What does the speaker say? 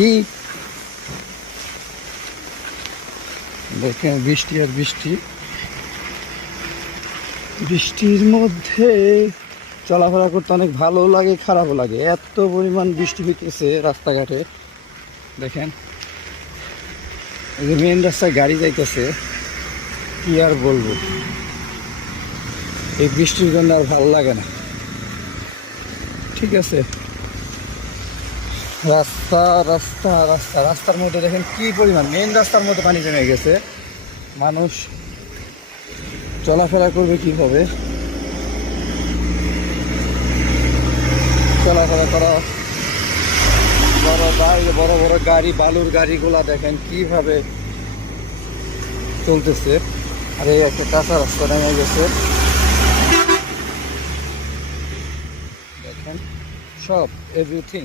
কি দেখেন, বৃষ্টি আর বৃষ্টি। বৃষ্টির মধ্যে চলাফেরা করতে অনেক ভালো লাগে, খারাপও লাগে। এত পরিমাণ বৃষ্টি হইতেছে রাস্তাঘাটে। দেখেন, এই যে মেন রাস্তায় গাড়ি যাইতেছে, কি আর বলবো, এই বৃষ্টির জন্য আর ভালো লাগে না। ঠিক আছে, রাস্তা রাস্তা রাস্তা রাস্তার মধ্যে দেখেন কি পরিমাণ, মেন রাস্তার মধ্যে পানি জমে গেছে। মানুষ চলাফেরা করবে কিভাবে? চলাফেরা করা বড় বড় গাড়ি, বালুর গাড়িগুলা দেখেন কিভাবে চলতেছে। আর এই একটা কাঁচা রাস্তা নেমে গেছে, দেখেন সব এভরিথিং।